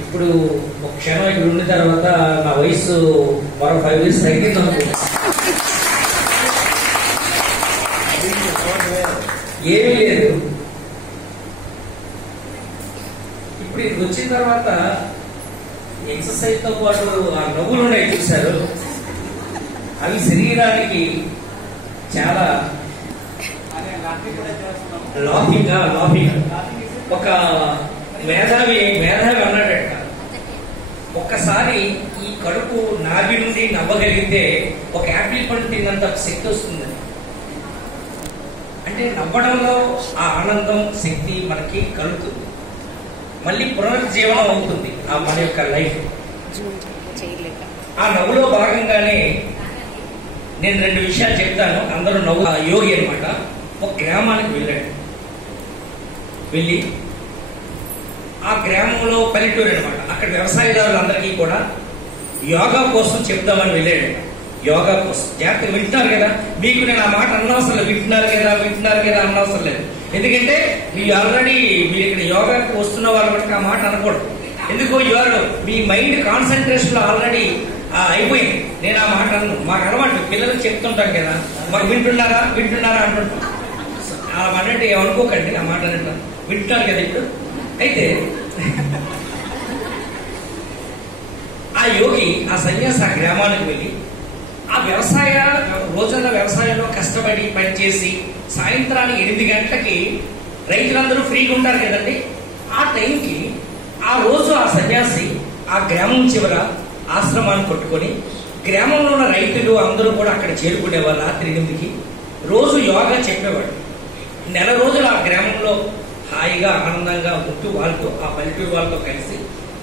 ఇప్పుడు ఒక క్షణం ఇక్కడ ఉన్న తర్వాత నా వయసు మరో 5 years తగ్గింది అనుకుంటా. ఏమీ లేదు. ఇప్పుడు ఇది వచ్చిన తర్వాత ఎక్సర్సైజ్ తో పాటు ఆ నవ్వులు ఉన్నాయి చూశారు, అవి శరీరానికి చాలా లాఫింగ్ ఒక మేధావి అన్నాడట, ఒక్కసారి ఈ కడుపు నాభి నుండి నవ్వగలిగితే ఒక యాపిల్ పండు తిన్నంత శక్తి వస్తుందని. అంటే నవ్వడంలో ఆ ఆనందం శక్తి మనకి కలుగుతుంది, మళ్ళీ పునరుజ్జీవనం అవుతుంది ఆ మన యొక్క లైఫ్. ఆ నవ్వులో భాగంగానే నేను 2 విషయాలు చెప్తాను. అందరూ నవ్వు యోగి అనమాట. ఒక గ్రామానికి వెళ్ళాడు. వెళ్ళి ఆ గ్రామంలో పల్లెటూరు అనమాట, అక్కడ వ్యవసాయదారులందరికీ కూడా యోగా కోసం చెప్తామని వెళ్ళాడు. యోగా కోసం జాగ్రత్తగా వింటున్నారు కదా, మీకు నేను ఆ మాట అనవసరం లేదు, వింటున్నారు కదా అనవసరం లేదు. ఎందుకంటే మీరు ఆల్రెడీ మీరు ఇక్కడ యోగాకి వస్తున్న వాళ్ళు బట్టి ఆ మాట అనకూడదు. ఎందుకో మీ మైండ్ కాన్సన్ట్రేషన్ లో ఆల్రెడీ అయిపోయింది. నేను ఆ మాట మాకు అలవాటు, పిల్లలకు చెప్తుంటాం కదా, మాకు వింటున్నారా అంటుంటాం. ఆ మాట అంటే అనుకోకండి, ఆ మాట అంటే వింటున్నారు కదా. ఇప్పుడు అయితే ఆ యోగి ఆ సన్యాసి ఆ గ్రామానికి వెళ్ళి ఆ రోజంతా వ్యవసాయంలో కష్టపడి పనిచేసి సాయంత్రానికి 8 గంటలకి రైతులందరూ ఫ్రీగా ఉంటారు కదండి. ఆ టైంకి ఆ రోజు ఆ సన్యాసి ఆ గ్రామం చివర ఆశ్రమాన్ని కొట్టుకొని గ్రామంలో ఉన్న రైతులు అందరూ కూడా అక్కడ చేరుకునేవారు. రాత్రి 8కి రోజు యోగా చెప్పేవాడు. 1 నెల రోజులు ఆ గ్రామంలో హాయిగా ఆనందంగా ఉంటూ వాళ్ళతో ఆ పల్లెటూరు వాళ్ళతో కలిసి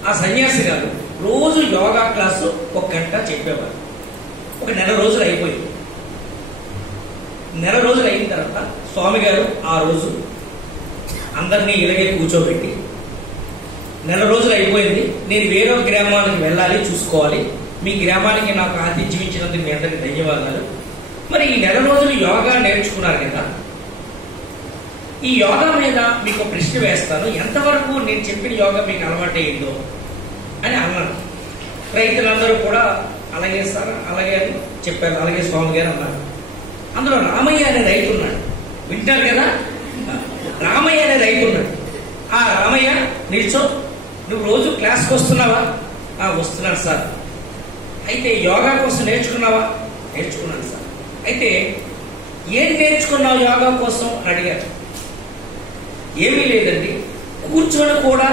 ఆ సన్యాసి గారు రోజు యోగా క్లాసు 1 గంట చెప్పేవారు. ఒక 1 నెల రోజులు అయిపోయింది. 1 నెల రోజులు అయిన తర్వాత స్వామి గారు ఆ రోజు అందరినీ ఇలాగే కూర్చోబెట్టి, 1 నెల రోజులు అయిపోయింది, నేను వేరే గ్రామానికి వెళ్ళాలి, చూసుకోవాలి, మీ గ్రామానికి నాకు ఆతిథ్యం ఇచ్చినందుకు మీ అందరికి ధన్యవాదాలు. మరి ఈ 1 నెల రోజులు యోగా నేర్చుకున్నారు కదా, ఈ యోగా మీద మీకు ప్రశ్న వేస్తాను, ఎంతవరకు నేను చెప్పిన యోగా మీకు అలవాటు అయిందో అని అన్నాను. రైతులందరూ కూడా అలాగే సార్ అలాగే అని చెప్పారు. అలాగే స్వామి గారు అన్నారు. అందులో రామయ్య అనే రైతు ఉన్నాడు, వింటారు కదా. రామయ్య అనే రైతు ఉన్నాడు. ఆ రామయ్య, నిల్చో, నువ్వు రోజు క్లాస్కి వస్తున్నావా? వస్తున్నాను సార్. అయితే యోగా కోసం నేర్చుకున్నావా? నేర్చుకున్నాను సార్. అయితే ఏం నేర్చుకున్నావు యోగా కోసం అని అడిగారు. ఏమీ లేదండి, కూర్చొని కూడా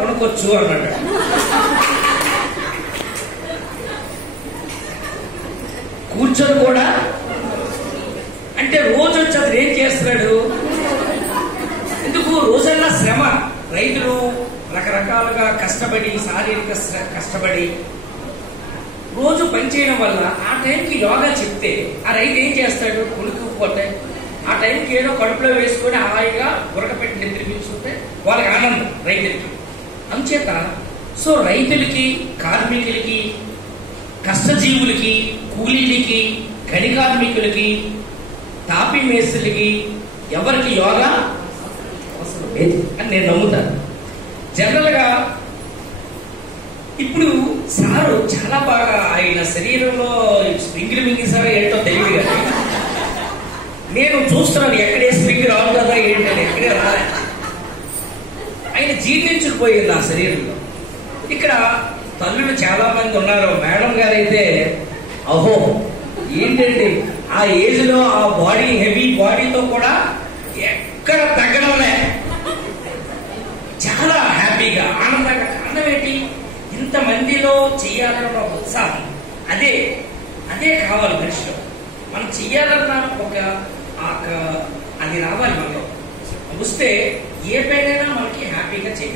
కొనుక్కొచ్చు అన్నాడు. కూర్చొని కూడా అంటే రోజు వచ్చి అతను ఏం చేస్తున్నాడు? ఎందుకు రోజల్లా శ్రమ, రైతులు రకరకాలుగా కష్టపడి శారీరక కష్టపడి రోజు పనిచేయడం వల్ల ఆ టైంకి యోగా చెప్తే ఆ రైతు ఏం చేస్తాడు? కొనుక్కోపోతే ఆ టైంకి ఏదో కడుపులో వేసుకొని హాయిగా ఉరకపెట్టి నిద్రపించుకుంటే వాళ్ళకి ఆనందం రైతులకి. అంచేత సో రైతులకి, కార్మికులకి, కష్టజీవులకి, కూలీలకి, గని కార్మికులకి, తాపీ మేస్త్రులకి ఎవరికి యోగా అవసరం లేదు అని నేను నమ్ముతాను. జనరల్ గా ఇప్పుడు సారు చాలా బాగా ఆయన శరీరంలో స్ప్రింగిల్ మింగిసారో ఏంటో తెలియదు కానీ నేను చూస్తున్నాను ఎక్కడే స్ప్రింగ్ రాదు కదా ఏంటని, ఎక్కడే రాలే. ఆయన జీర్ణించుకుపోయింది ఆ శరీరంలో. ఇక్కడ తల్లులు చాలా మంది ఉన్నారు. మేడం గారు అయితే అహో ఏంటండి ఆ ఏజ్ లో ఆ బాడీ, హెవీ బాడీతో కూడా ఎక్కడ తగ్గడంలే, చాలా హ్యాపీగా ఆనందంగా. కారణం ఏంటి? ఇంతమందిలో చెయ్యాలన్న ఉత్సాహం, అదే కావాలి మనిషిలో. మనం చెయ్యాలన్న ఒక అది రావాలి మనలో. వస్తే ఏ పైనైనా మనకి హ్యాపీగా చేయగలం.